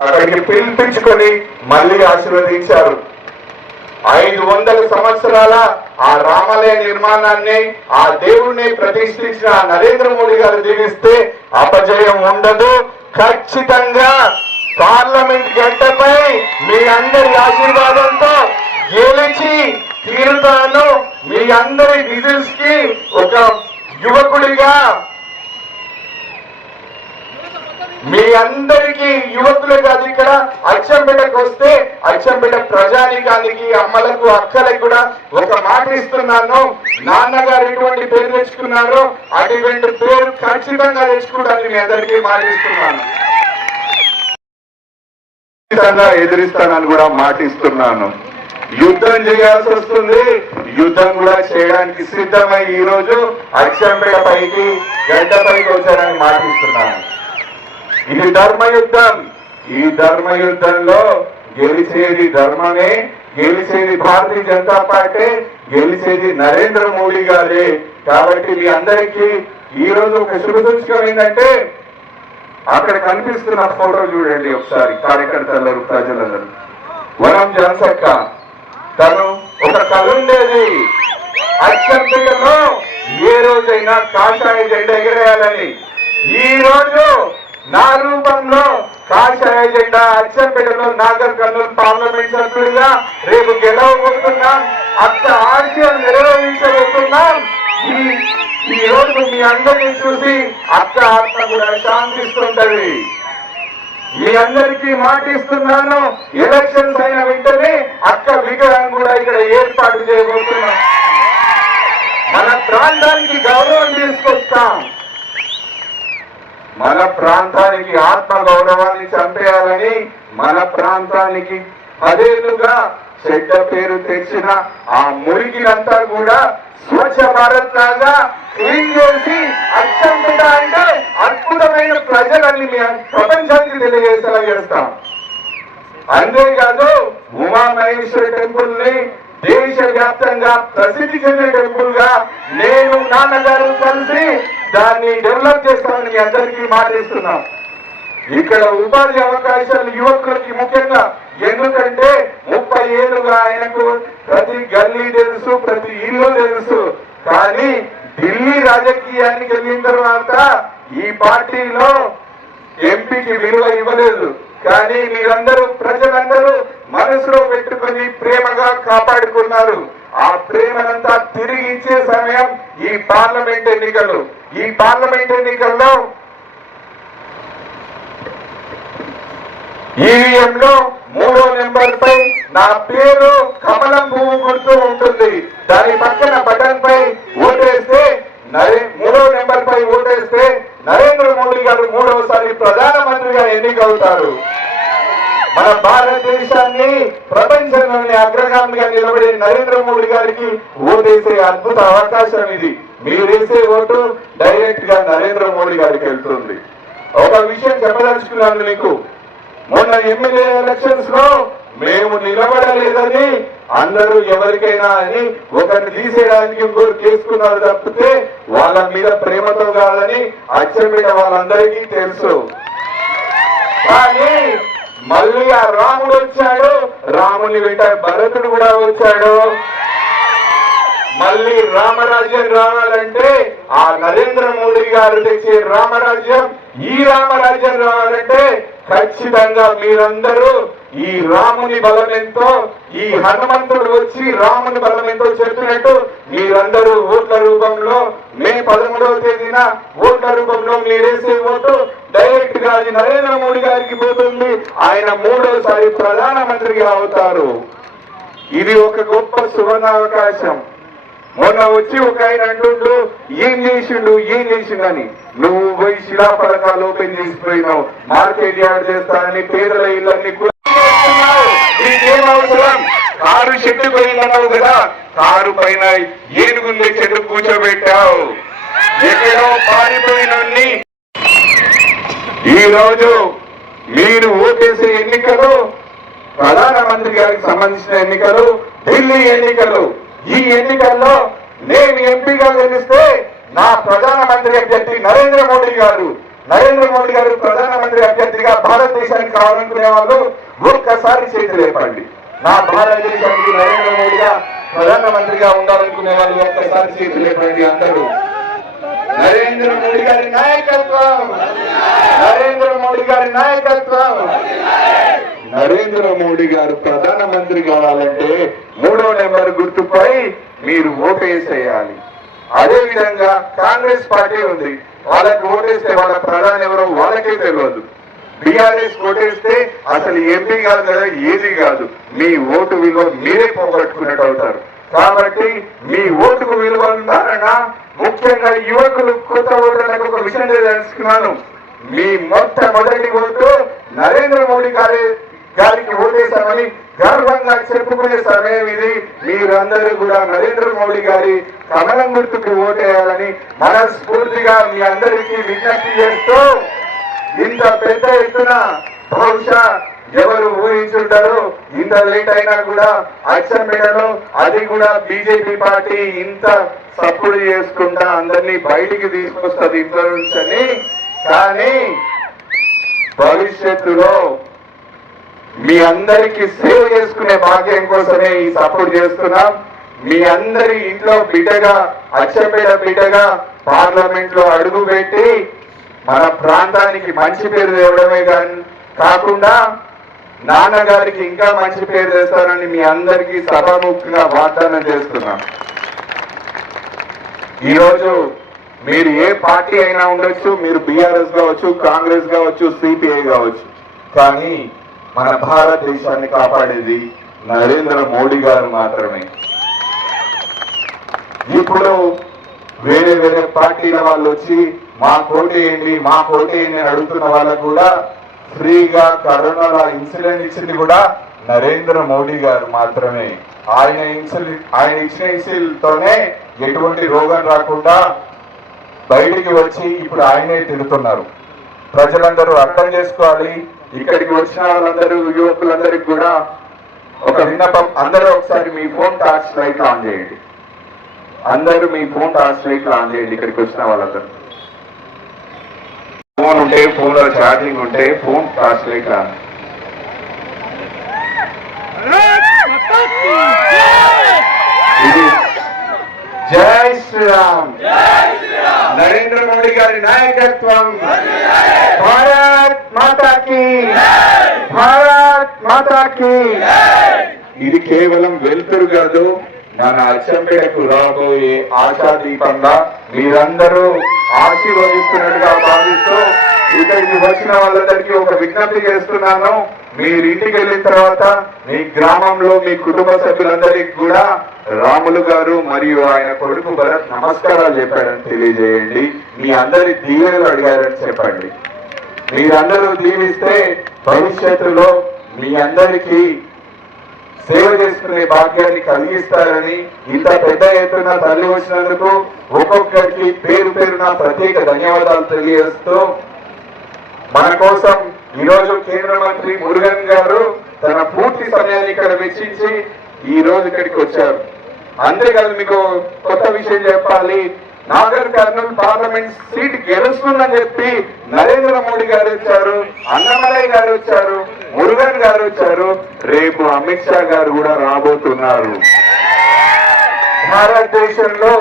అక్కడికి పిలిపించుకొని మళ్ళీ ఆశీర్వదించారు. ఐదు వందల సంవత్సరాల ఆ రామాలయ నిర్మాణాన్ని ఆ దేవుణ్ణి ప్రతిష్ఠించిన నరేంద్ర మోడీ గారు దీవిస్తే అపజయం ఉండదు. ఖచ్చితంగా పార్లమెంట్ గంటపై మీ అందరి ఆశీర్వాదంతో గెలిచి తీరుతాను. మీ అందరి విజిల్స్కి ఒక యువకుడిగా మీ అందరికీ యువకులు కాదు ఇక్కడ అచ్చంపేటకు వస్తే అచ్చంపేట ప్రజానికానికి అమ్మలకు అక్కలకు కూడా ఒక మాట ఇస్తున్నాను. నాన్నగారు ఎటువంటి పేరు తెచ్చుకున్నారో అటువంటి పేరు ఖచ్చితంగా తెచ్చుకోవడానికి మీ అందరికీ మాట ఇస్తున్నాను. ఖచ్చితంగా ఎదిరిస్తానని కూడా మాటిస్తున్నాను యుద్ధం చేయాల్సి వస్తుంది. యుద్ధం కూడా చేయడానికి సిద్ధమై ఈ రోజు అచ్చంపేట పైకి గడ్డ పైకి వచ్చారని మాటిస్తున్నాను ఇది ధర్మ యుద్ధం ఈ ధర్మ యుద్ధంలో గెలిచేది ధర్మమే గెలిచేది భారతీయ జనతా పార్టీ గెలిచేది నరేంద్ర మోడీ గారే. కాబట్టి మీ అందరికీ ఈ రోజు ఒక శుభ సూచకం ఏంటంటే అక్కడ కనిపిస్తున్న ఫోటో చూడండి ఒకసారి. కార్యకర్తలందరూ ప్రజలందరూ. వరం జనసక్క. తను ఒక కళ ఉండేది. అత్యంతలో ఏ రోజైనా కాషాయ జెండా ఎగరేయాలని. ఈ రోజు నా రూపంలో కాషాయ జెండా అచ్చంపేటలో నాగర్ కర్నూలు పార్లమెంట్ సభ్యుడిగా రేపు గెలవబోతున్నాం అక్క ఆశయం నిర్వహించబోతున్నాం ఈ ఈ రోజు మీ అందరినీ చూసి అక్క ఆత్మ కూడా శాంతిస్తుంటది. మీ అందరికీ మాటిస్తున్నాను ఎలక్షన్స్ అయిన వెంటనే అక్క విగ్రహం కూడా ఇక్కడ ఏర్పాటు చేయబోతున్నాం. మన ప్రాంతానికి గౌరవం తీసుకొస్తాం. మన ప్రాంతానికి ఆత్మ గౌరవాన్ని చంపేయాలని మన ప్రాంతానికి పదేళ్ళుగా చెడ్డ పేరు తెచ్చిన ఆ మురికినంతా కూడా స్వచ్ఛ భారత్ లాగా క్లీన్ చేసి అచ్చంపేట అంటే అద్భుతమైన ప్రజలని ప్రపంచానికి తెలియజేసేలా చేస్తాం. అంతేకాదు ఉమామహేశ్వర టెంపుల్ని దేశవ్యాప్తంగా ప్రసిద్ధి చెందిన టెంపుల్గా నేను నాన్నగారు కలిసి దాన్ని డెవలప్ చేస్తామని మీ అందరికీ మాటిస్తున్నాం. ఇక్కడ ఉపాధి అవకాశాలు యువకులకి ముఖ్యంగా ఎందుకంటే ముప్పై ఏళ్ళుగా ఆయనకు ప్రతి గల్లీ తెలుసు ప్రతి ఇల్లు తెలుసు. కానీ ఢిల్లీ రాజకీయానికి వెళ్ళిన తర్వాత ఈ పార్టీలో ఎంపీకి విలువ ఇవ్వలేదు. కానీ మీరందరూ ప్రజలందరూ మనసులో పెట్టుకుని ప్రేమగా కాపాడుకున్నారు. ఆ ప్రేమనంతా తిరిగి ఇచ్చే సమయం ఈ పార్లమెంట్ ఎన్నికలు. ఈ పార్లమెంట్ ఎన్నికల్లో ఈవీఎంలో మూడో నెంబర్ పై నా పేరు కమలం పువ్వు గుర్తు ఉంటుంది. దాని పక్కన బటన్ పై ఓటేస్తే మూడో నెంబర్ పై ఓటేస్తే నరేంద్ర మోడీ గారు మూడవసారి ప్రధానమంత్రిగా ఎన్నికవుతారు. మన భారతదేశాన్ని ప్రపంచంలోని అగ్రగామిగా నిలబడే నరేంద్ర మోడీ గారికి ఓటేసే అద్భుత అవకాశం ఇది. మీరేసే ఓటు డైరెక్ట్గా నరేంద్ర మోడీ గారికి వెళ్తుంది. ఒక విషయం చెప్పదలుచుకున్నాను మీకు. మొన్న ఎమ్మెల్యే ఎలక్షన్స్లో మేము నిలబడలేదని అందరూ ఎవరికైనా అని ఒకరిని తీసేయడానికి ఇంకోరు చేసుకున్నారు తప్పితే వాళ్ళ మీద ప్రేమతో కాదని అచ్చంపేట వాళ్ళందరికీ తెలుసు. కానీ మళ్ళీ ఆ రాముడు వచ్చాడు. రాముని వెంట భరతుడు కూడా వచ్చాడు. మళ్ళీ రామరాజ్యం రావాలంటే ఆ నరేంద్ర మోడీ గారు తెచ్చే రామరాజ్యం ఈ రామరాజ్యం రావాలంటే ఖచ్చితంగా మీరందరూ ఈ రాముని బలం ఎంతో ఈ హనుమంతుడు వచ్చి రాముని బలం ఎంతో చెప్పినట్టు మీరందరూ ఓట్ల రూపంలో మే పదమూడవ తేదీన ఓట్ల రూపంలో మీరేసే ఓటు డైరెక్ట్గా అది నరేంద్ర మోడీ గారికి పోతుంది. ఆయన మూడోసారి ప్రధానమంత్రిగా అవుతారు. ఇది ఒక గొప్ప సువర్ణావకాశం. మొన్న వచ్చి ఒక ఆయన అంటుండు ఏం చేసిండు ఏం చేసిండని? నువ్వు పోయి శిలా పథకాలు ఓపెన్ చేసిపోయినావు. మార్కెట్ యాడ్ చేస్తానని పేదల ఇళ్ళన్ని నీకేం అవసరం? కారు చెట్టు పోయిందన్నావు కదా. కారు పైన ఏనుగుండే చెట్టు కూర్చోబెట్టావు. ఎక్కడో పారిపోయినన్ని. ఈ రోజు మీరు ఓటేసే ఎన్నికలు ప్రధానమంత్రి గారికి సంబంధించిన ఎన్నికలు ఢిల్లీ ఎన్నికలు. ఈ ఎన్నికల్లో నేను ఎంపీగా గెలిస్తే నా ప్రధానమంత్రి అభ్యర్థి నరేంద్ర మోడీ గారు నరేంద్ర మోడీ గారు ప్రధానమంత్రి అభ్యర్థిగా భారతదేశానికి కావాలనుకునే వాళ్ళు ఒక్కసారి చేతి లేపండి. నా భారతదేశానికి నరేంద్ర మోడీగా ప్రధానమంత్రిగా ఉండాలనుకునే వాళ్ళు ఒక్కసారి చేతి లేపండి అందరూ. నరేంద్ర మోడీ గారి నాయకత్వం. నరేంద్ర మోడీ గారి నాయకత్వం. నరేంద్ర మోడీ గారు ప్రధానమంత్రి కావాలంటే మూడో నెంబర్ గుర్తుపై మీరు ఓటేసేయాలి. అదే విధంగా కాంగ్రెస్ పార్టీ ఉంది. వాళ్ళకి ఓటేస్తే వాళ్ళ ప్రధాని ఎవరో వాళ్ళకే తెలియదు. బీఆర్ఎస్ ఓటేస్తే అసలు ఎంపీ కాదు కదా ఏది కాదు. మీ ఓటు విలువ మీరే పోగొట్టుకున్నట్టు అవుతారు. కాబట్టి మీ ఓటుకు విలువ ఉన్నారన్నా ముఖ్యంగా యువకులు కొత్త ఓటర్లకు ఒక విషయం తెలుసుకున్నాను మీ మొట్టమొదటి ఓటు నరేంద్ర మోడీ గారి గారికి ఓటేశామని గర్వంగా చెప్పుకునే సమయం ఇది. మీరందరూ కూడా నరేంద్ర మోడీ గారి కమలం గుర్తుకు ఓటేయాలని మనస్ఫూర్తిగా మీ అందరికీ విజ్ఞప్తి చేస్తూ ఇంత పెద్ద ఎత్తున బహుశా ఎవరు ఊహించుంటారో ఇంత లేట్ అయినా కూడా అచ్చంపేటలో అది కూడా బీజేపీ పార్టీ ఇంత సపోర్ట్ చేసుకుంటా అందరినీ బయటికి తీసుకొస్తుంది ఇంట్లో నుంచి కానీ భవిష్యత్తులో మీ అందరికి సేవ్ చేసుకునే భాగ్యం కోసమే ఈ సపోర్ట్ చేస్తున్నాం. మీ అందరి ఇంట్లో బిడ్డగా అచ్చపేట బిడ్డగా పార్లమెంట్లో అడుగు పెట్టి మన ప్రాంతానికి మంచి పేరు తేవడమే కాకుండా నాన్నగారికి ఇంకా మంచి పేరు తెస్తానని మీ అందరికీ సభాముఖంగా వాగ్దానం చేస్తున్నాం. ఈరోజు మీరు ఏ పార్టీ అయినా ఉండొచ్చు మీరు బీఆర్ఎస్ కావచ్చు కాంగ్రెస్ కావచ్చు సిపిఐ కావచ్చు. కానీ మన భారతదేశాన్ని కాపాడేది నరేంద్ర మోడీ గారు మాత్రమే. ఇప్పుడు వేరే వేరే పార్టీల వాళ్ళు వచ్చి మా కోటేయండి మా కోటేయండి అని అడుగుతున్న వాళ్ళకు కూడా ఫ్రీగా కరోనా ఇన్సులిన్ ఇచ్చింది కూడా నరేంద్ర మోడీ గారు మాత్రమే. ఆయన ఇన్సులిన్ ఆయన ఇచ్చిన ఇన్సులిన్తోనే ఎటువంటి రోగం రాకుండా బయటికి వచ్చి ఇప్పుడు ఆయనే తిరుగుతున్నారు ప్రజలందరూ అర్థం చేసుకోవాలి. ఇక్కడికి వచ్చిన వాళ్ళందరూ యువకులందరికీ కూడా ఒక విన్నపం. అందరూ ఒకసారి మీ ఫోన్ టార్చ్ లైట్ ఆన్ చేయండి. అందరూ మీ ఫోన్ టార్చ్ లైట్ ఆన్ చేయండి ఇక్కడికి వచ్చిన వాళ్ళందరూ. ఫోన్ ఉంటే ఫోన్లో ఛార్జింగ్ ఉంటే ఫోన్ టార్చ్ లైట్ ఆన్. జై శ్రీరామ్. నరేంద్ర మోడీ గారి నాయకత్వం. భారత్ భారత్ ఇది కేవలం వెలుతురు కాదు మన అచ్చంపేటకు రాబోయే ఆశాదీపంగా మీరందరూ ఆశీర్వదిస్తున్నట్టుగా భావిస్తూ ఇక్కడికి వచ్చిన వాళ్ళందరికీ ఒక విజ్ఞప్తి చేస్తున్నాను. మీరు ఇంటికి వెళ్ళిన తర్వాత మీ గ్రామంలో మీ కుటుంబ సభ్యులందరికీ కూడా రాములు గారు మరియు ఆయన కొడుకు భరత్ నమస్కారాలు చెప్పారని తెలియజేయండి. మీ అందరి దీవెనలు అడిగారని చెప్పండి. మీరందరూ దీవిస్తే భవిష్యత్తులో మీ అందరికీ సేవ చేసుకునే భాగ్యాన్ని కలిగిస్తారని ఇంత పెద్ద ఎత్తున తల్లి వచ్చినందుకు ఒక్కొక్కరికి పేరు పేరున ప్రత్యేక ధన్యవాదాలు తెలియజేస్తూ మన కోసం ఈరోజు కేంద్ర మంత్రి మురుగన్ గారు తన పూర్తి సమయాన్ని ఇక్కడ వెచ్చించి ఈ రోజు ఇక్కడికి వచ్చారు. అంతేకాదు మీకు కొత్త విషయం చెప్పాలి. నాగర్ కర్నూలు పార్లమెంట్ సీట్ గెలుస్తుందని చెప్పి నరేంద్ర మోడీ గారు వచ్చారు అన్నమలై గారు వచ్చారు మురుగన్ గారు వచ్చారు రేపు అమిత్ షా గారు కూడా రాబోతున్నారు. భారతదేశంలో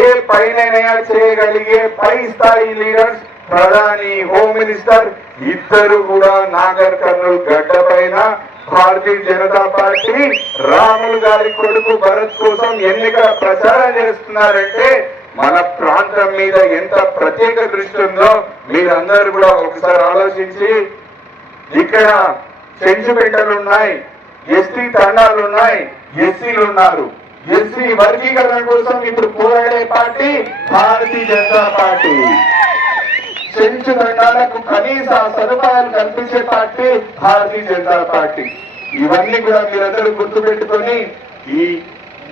ఏ పైనైనా చేయగలిగే పై స్థాయి లీడర్స్ ప్రధాని హోమ్ మినిస్టర్ ఇద్దరు కూడా నాగర్ కర్నూలు గడ్డ పైన భారతీయ జనతా పార్టీ రాములు గారి కొడుకు భరత్ కోసం ఎన్నికల ప్రచారం చేస్తున్నారంటే మన ప్రాంతం మీద ఎంత ప్రత్యేక దృష్టి ఉందో మీరందరూ కూడా ఒకసారి ఆలోచించి ఇక్కడ చెంచు బిడ్డలు ఉన్నాయి ఎస్టీ తండాలు ఉన్నాయి ఎస్సీలు ఉన్నారు. ఎస్సీ వర్గీకరణ కోసం ఇప్పుడు పోరాడే పార్టీ భారతీయ జనతా పార్టీ. చెంచు దండాలకు కనీస సదుపాయాలు కల్పించే పార్టీ భారతీయ జనతా పార్టీ. ఇవన్నీ కూడా మీరందరూ గుర్తుపెట్టుకొని ఈ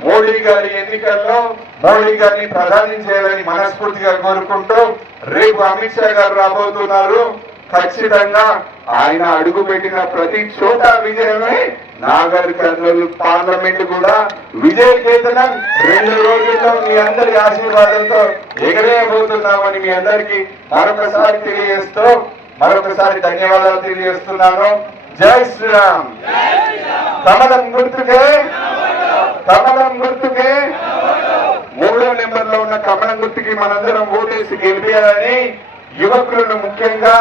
మోడీ గారి ఎన్నికల్లో మోడీ గారిని ప్రధాని చేయాలని మనస్ఫూర్తిగా కోరుకుంటూ రేపు అమిత్ షా గారు రాబోతున్నారు. ఖచ్చితంగా ఆయన అడుగు పెట్టిన ప్రతి చోట విజయమే నాగర్ కర్నూలు పార్లమెంట్ కూడా. విజయ కేతనం రెండు రోజుల్లో మీ అందరి ఆశీర్వాదంతో ఎగరేయబోతున్నామని మీ అందరికి మరొకసారి తెలియజేస్తూ మరొకసారి ధన్యవాదాలు తెలియజేస్తున్నాను. జై శ్రీరామ్. కమలం గుర్తుకే. కమలం గుర్తుకే. మూడో నెంబర్లో ఉన్న కమలం గుర్తుకి మనందరం ఓటేసి గెలిపించాలని యువకులను ముఖ్యంగా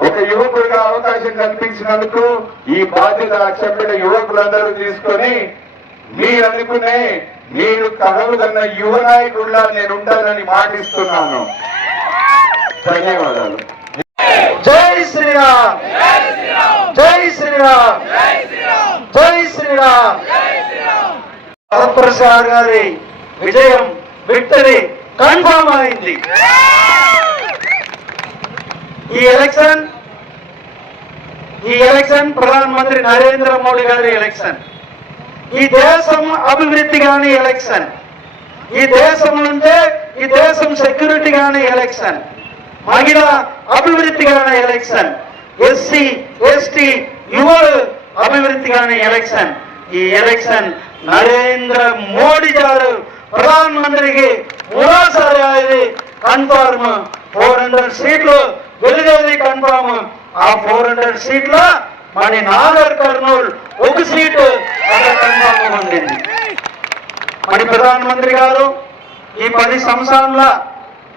ఒక యువకుడిగా అవకాశం కల్పించినందుకు ఈ బాధ్యత చెప్పిన యువకులందరూ తీసుకొని మీరు అనుకునే మీరు కలవదన్న యువ నాయకుడిలా నేను ఉంటానని మాటిస్తున్నాను. ధన్యవాదాలు. జై శ్రీరామ్. జై శ్రీరామ్. జై శ్రీరామ్. వరప్రసాద్ గారి విజయం విక్టరీ కన్ఫర్మ్ అయింది. ఈ ఎలక్షన్ ఈ ఎలక్షన్ ప్రధానమంత్రి నరేంద్ర మోడీ గారి ఎలక్షన్. ఈ దేశం అభివృద్ధి కాని ఎలక్షన్. ఈ దేశం అంటే ఈ దేశం సెక్యూరిటీ కాని ఎలక్షన్. మహిళ అభివృద్ధి కాని ఎలక్షన్. ఎస్సీ ఎస్టీ యువ అభివృద్ధి కాని ఎలక్షన్. ఈ ఎలక్షన్ నరేంద్ర మోడీ గారు ప్రధాన మంత్రికి మూడోసారి అది కన్ఫర్మ్. ఫోర్ హండ్రెడ్ సీట్లు గెలిచేది కన్ఫర్మ్. ఆ ఫోర్ హండ్రెడ్ సీట్లో మన నాగర్ కర్నూల్ ఒక సీటు అక్కడ కన్ఫర్మ్ ఉండింది మరి ప్రధానమంత్రి గారు ఈ పది సంవత్సరాల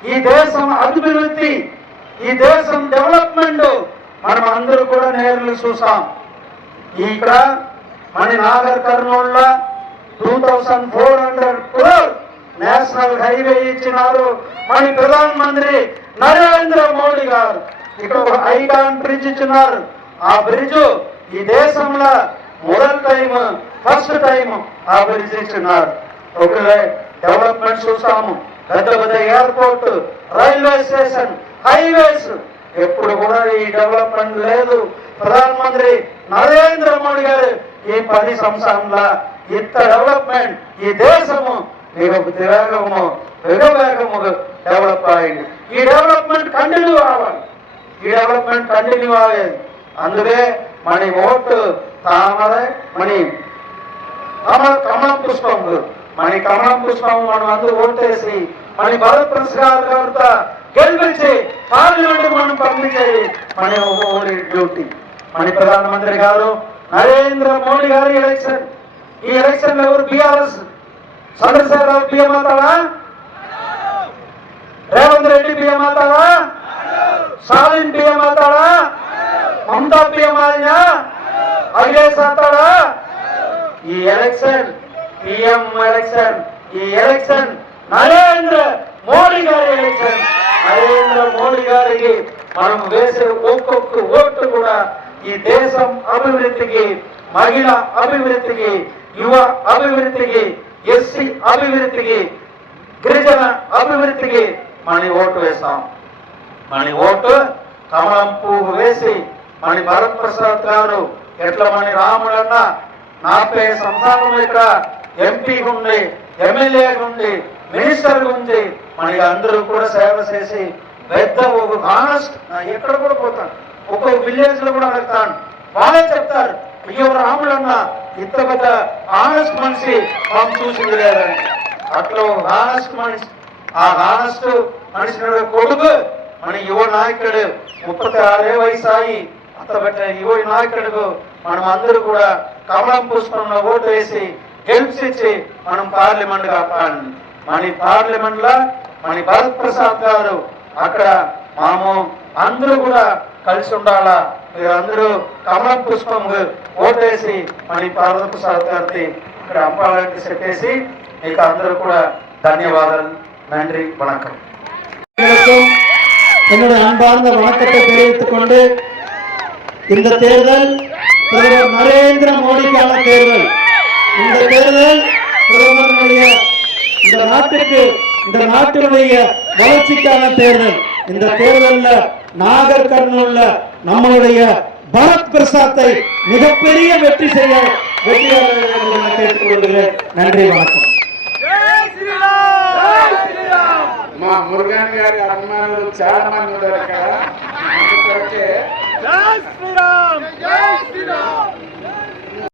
ఈ దేశం అభివృద్ధి ఈ దేశం డెవలప్మెంట్ మనం అందరూ కూడా నేర్లు చూసాం. ఇక్కడ మన నాగర్ కర్నూల్లో two thousand four hundred crore national highway ఇచ్చినారు. మన ప్రధానమంత్రి నరేంద్ర మోడీ గారు. ఇక్కడ ఒక ఐకాన్ బ్రిడ్జ్ ఇచ్చినారు. ఆ బ్రిడ్జ్ ఈ దేశంలో మొదల్ టైం ఫస్ట్ టైం ఆ బ్రిడ్జ్ ఇచ్చినారు. ఒకరే డెవలప్మెంట్ చూస్తాము. పెద్ద పెద్ద ఎయిర్పోర్ట్ రైల్వే స్టేషన్ హైవేస్. ఎప్పుడు కూడా ఈ డెవలప్మెంట్ లేదు. ప్రధానమంత్రి నరేంద్ర మోడీ గారు ఈ పది సంవత్సరంలో ఇంత డెవలప్మెంట్ ఈ దేశము మీకు వేగము వేగము డెవలప్ అయింది. ఈ డెవలప్మెంట్ కంటిన్యూ అవ్వాలి ఈ డెవలప్మెంట్ కంటిన్యూ అవ్వేది అందుకే మన ఓటు తామర మణి కమల కమలం పుష్పం మన కమల పుష్పం మనం అందరూ ఓటేసి మన భరత్ ప్రసాద్ గారితో గెలిపించి పార్లమెంట్ మనం పంపించేది మన ఓడి డ్యూటీ. మన ప్రధానమంత్రి గారు నరేంద్ర మోడీ గారి ఎలక్షన్ ఈ ఎలక్షన్ ఎవరు బీఆర్ఎస్ చంద్రశేఖరరావు బియ్యం అవుతావా రేవంత్ రెడ్డి బియ్యం అవుతావా స్టాలిన్ బియ్యం అవుతాడా మమతా బియ్యం ఆడినా ఐఏఎస్ అవుతాడా ఈ ఎలక్షన్ పిఎం ఎలక్షన్ ఈ ఎలక్షన్ నరేంద్ర మోడీ గారి ఎలక్షన్ నరేంద్ర మోడీ గారికి మనం వేసే ఒక్కొక్క ఓటు కూడా ఈ దేశం అభివృద్ధికి మహిళ అభివృద్ధికి యువ అభివృద్ధికి ఎస్సీ అభివృద్ధికి గిరిజన అభివృద్ధికి మన ఓటు వేస్తాం మన ఓటు కమలం పువ్వు వేసి మన భరత్ ప్రసాద్ గారు ఎట్లా మణి రాములన్న నలభై సంవత్సరాలు ఇక్కడ ఎంపీ ఉండి ఎమ్మెల్యే ఉండి మినిస్టర్ ఉంది మనకి అందరూ కూడా సేవ చేసి పెద్ద ఒక హానెస్ట్ ఎక్కడ కూడా పోతాను ఒక్కొక్క విలేజ్లో కూడా అడుగుతాను వాళ్ళే చెప్తారు అయ్యో రాములన్న ఇంత పెద్ద హానెస్ట్ మనిషి మనం చూసింది లేదని. అట్లా హానెస్ట్ మనిషి ఆ హానెస్ట్ మనిషి కొడుకు మన యువ నాయకుడు ముప్పై ఆరే వయసు అయి అత్తబెట్టిన యువ నాయకుడుకు మనం అందరూ కూడా కమలం పుష్పంలో ఓటు వేసి గెలిపించి మనం పార్లమెంట్ కాపాడి మన పార్లమెంట్లో మన భరత్ ప్రసాద్ గారు అక్కడ మనము అందరూ కూడా కలిసి ఉండాలా మీరు అందరూ కమలం పుష్పం ఓటేసి మన భరత్ ప్రసాద్ గారిని ఇక్కడ అంపాలకి చెప్పేసి మీకు అందరూ కూడా ధన్యవాదాలు நன்றி வணக்கம் அனைவருக்கும் என்னுடைய அன்பார்ந்த வணக்கத்தை தெரிவித்துக் கொண்டு இந்த தேர்தல் பிரதமர் நரேந்திர மோடிக்கான தேர்தல் இந்த தேர்தல் பிரதமருடைய இந்த நாட்டுக்கு இந்த நாட்டினுடைய வளர்ச்சிக்கான தேர்தல் இந்த தேர்தல்ல நாகர் கர்னூல்ல நம்மளுடைய பரத் பிரசாத்தை மிகப்பெரிய வெற்றி செய்ய வெற்றியாளர் என கேட்டுக்கொள்கிறேன் நன்றி வணக்கம் మా మురుగన్ గారి అభిమానులు చాలా మంది ఉన్నారు ఇక్కడ అందుకు ఓకే జై శ్రీరామ్ జై శ్రీరామ్